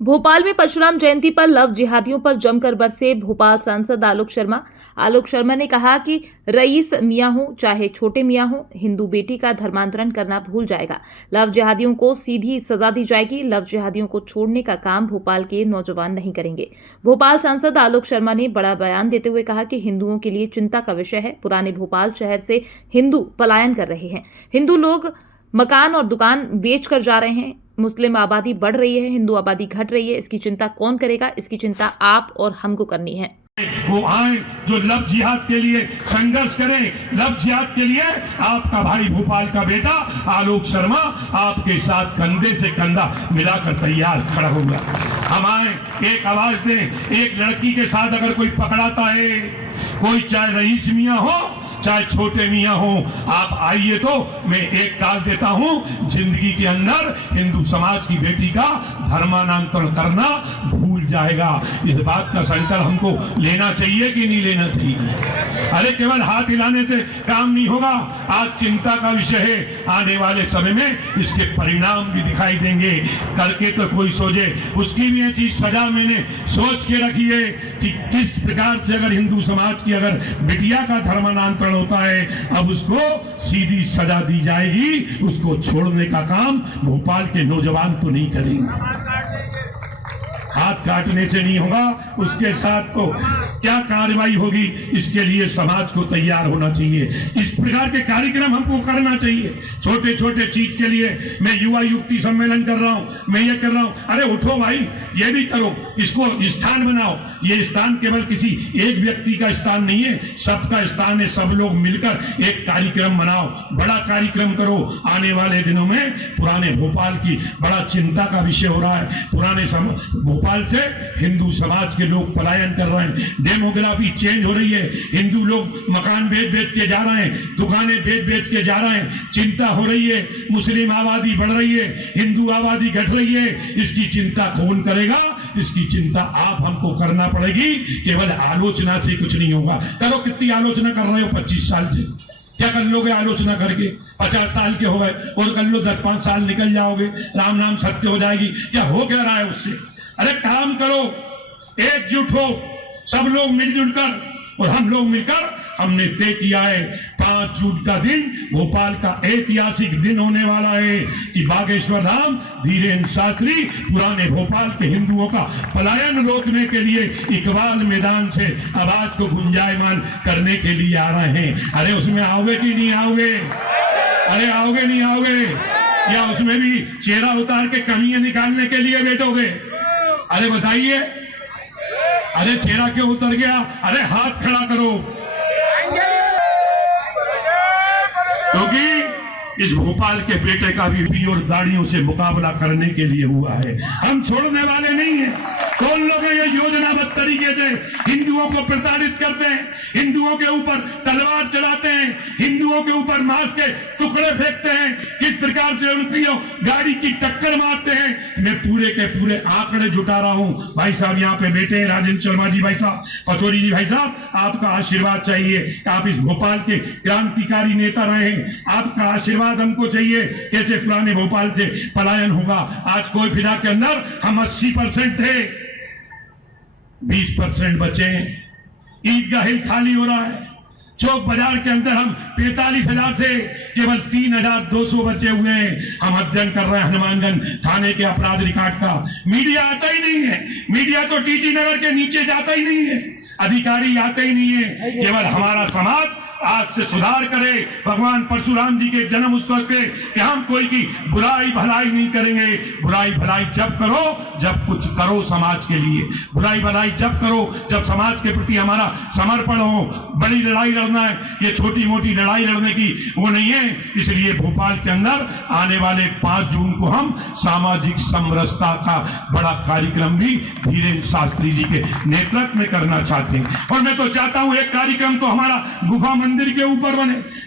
भोपाल में परशुराम जयंती पर लव जिहादियों पर जमकर बरसे भोपाल सांसद आलोक शर्मा। आलोक शर्मा ने कहा कि रईस मियां हो चाहे छोटे मियां हो, हिंदू बेटी का धर्मांतरण करना भूल जाएगा। लव जिहादियों को सीधी सजा दी जाएगी। लव जिहादियों को छोड़ने का काम भोपाल के नौजवान नहीं करेंगे। भोपाल सांसद आलोक शर्मा ने बड़ा बयान देते हुए कहा कि हिंदुओं के लिए चिंता का विषय है। पुराने भोपाल शहर से हिंदू पलायन कर रहे हैं। हिंदू लोग मकान और दुकान बेच कर जा रहे हैं। मुस्लिम आबादी बढ़ रही है, हिंदू आबादी घट रही है। इसकी चिंता कौन करेगा? इसकी चिंता आप और हमको करनी है। वो आए जो लव जिहाद के लिए संघर्ष करें। लव जिहाद के लिए आपका भाई भोपाल का बेटा आलोक शर्मा आपके साथ कंधे से कंधा मिलाकर तैयार खड़ा होगा। हम आए, एक आवाज दें। एक लड़की के साथ अगर कोई पकड़ाता है, कोई चाहे रईस मियां हो चाहे छोटे मियां हो, आप आइए तो मैं एक डाल देता हूं। जिंदगी के अंदर हिंदू समाज की बेटी का धर्मांतरण करना भूल जाएगा। इस बात का संकल्प हमको लेना चाहिए कि नहीं लेना चाहिए? अरे केवल हाथ हिलाने से काम नहीं होगा। आज चिंता का विषय है। आने वाले समय में इसके परिणाम भी दिखाई देंगे। करके तो कोई सोचे, उसकी भी ऐसी सजा मैंने सोच के रखी है कि किस प्रकार से अगर हिंदू समाज की अगर बिटिया का धर्मांतरण होता है, अब उसको सीधी सजा दी जाएगी। उसको छोड़ने का काम भोपाल के नौजवान तो नहीं करेंगे। हाथ काटने से नहीं होगा, उसके साथ तो क्या कार्रवाई होगी, इसके लिए समाज को तैयार होना चाहिए। इस प्रकार के कार्यक्रम हमको करना चाहिए। छोटे छोटे चीज के लिए मैं युवा युक्ति सम्मेलन कर रहा हूं, मैं ये कर रहा हूं। अरे उठो भाई, ये भी करो, इसको स्थान बनाओ। ये स्थान केवल किसी एक व्यक्ति का स्थान नहीं है, सबका स्थान है। सब लोग मिलकर एक कार्यक्रम बनाओ, बड़ा कार्यक्रम करो। आने वाले दिनों में पुराने भोपाल की बड़ा चिंता का विषय हो रहा है। पुराने भोपाल से हिंदू समाज के लोग पलायन कर रहे हैं। डेमोग्राफी चेंज हो रही है। हिंदू लोग मकान बेच बेच के जा रहे हैं, दुकानें बेच बेच के जा रहे हैं। चिंता हो रही है। मुस्लिम आबादी बढ़ रही है, हिंदू आबादी घट रही है। इसकी चिंता कौन करेगा? इसकी चिंता आप हमको करना पड़ेगी। केवल आलोचना से कुछ नहीं होगा। करो, कितनी आलोचना कर रहे हो 25 साल से? क्या कर लोगे आलोचना करके? 50 साल के हो गए और कर लो 10-5 साल निकल जाओगे, राम नाम सत्य हो जाएगी। क्या हो क्या रहा है उससे? अरे काम करो, एकजुट हो, सब लोग मिलजुल कर। और हम लोग मिलकर हमने तय किया है 5 जून का दिन भोपाल का ऐतिहासिक दिन होने वाला है कि बागेश्वर धाम धीरेन्द्र शास्त्री पुराने भोपाल के हिंदुओं का पलायन रोकने के लिए इकबाल मैदान से आवाज को गुंजायमान करने के लिए आ रहे हैं। अरे उसमें आओगे कि नहीं आओगे? अरे आओगे नहीं आओगे? या उसमें भी चेहरा उतार के कमियां निकालने के लिए बैठोगे? अरे बताइए। अरे चेहरा क्यों उतर गया? अरे हाथ खड़ा करो, क्योंकि इस भोपाल के बेटे का भी और दाढ़ियों से मुकाबला करने के लिए हुआ है। हम छोड़ने वाले नहीं हैं। कौन लोग ये योजनाबद्ध तरीके से हिंदुओं को प्रताड़ित करते हैं, हिंदुओं के ऊपर तलवार चलाते हैं, हिंदुओं के ऊपर मांस के टुकड़े फेंकते हैं, किस प्रकार से उनकी गाड़ी की टक्कर मारते हैं। मैं पूरे के पूरे आंकड़े जुटा रहा हूं। भाई साहब यहाँ पे बैठे हैं, राजेंद्र शर्मा जी भाई साहब, पचौरी जी भाई साहब, आपका आशीर्वाद चाहिए। आप इस भोपाल के क्रांतिकारी नेता रहे हैं, आपका आशीर्वाद हमको चाहिए। कैसे पुराने भोपाल से पलायन होगा? आज कोई फिदा के अंदर हम 80% थे, 20% बचे। ईदगाह हिल खाली हो रहा है। चौक बाजार के अंदर हम 45,000 थे, केवल 3,200 बचे हुए हैं। हम अध्ययन कर रहे हैं हनुमानगंज थाने के अपराध रिकॉर्ड का। मीडिया आता ही नहीं है। मीडिया तो टीटी नगर के नीचे जाता ही नहीं है, अधिकारी आते ही नहीं है। केवल हमारा समाज आज से सुधार करे। भगवान परशुराम जी के जन्म उत्सव पे कि हम कोई की बुराई भलाई नहीं करेंगे। बुराई भलाई जब करो जब कुछ करो समाज के लिए। बुराई भलाई जब करो जब समाज के प्रति हमारा समर्पण हो। बड़ी लड़ाई लड़ना है, ये छोटी मोटी लड़ाई लड़ने की वो नहीं है। इसलिए भोपाल के अंदर आने वाले 5 जून को हम सामाजिक समरसता का बड़ा कार्यक्रम भी धीरेन्द्र शास्त्री जी के नेतृत्व में करना चाहते हैं। और मैं तो चाहता हूं एक कार्यक्रम तो हमारा गुफा मंदिर के ऊपर बने।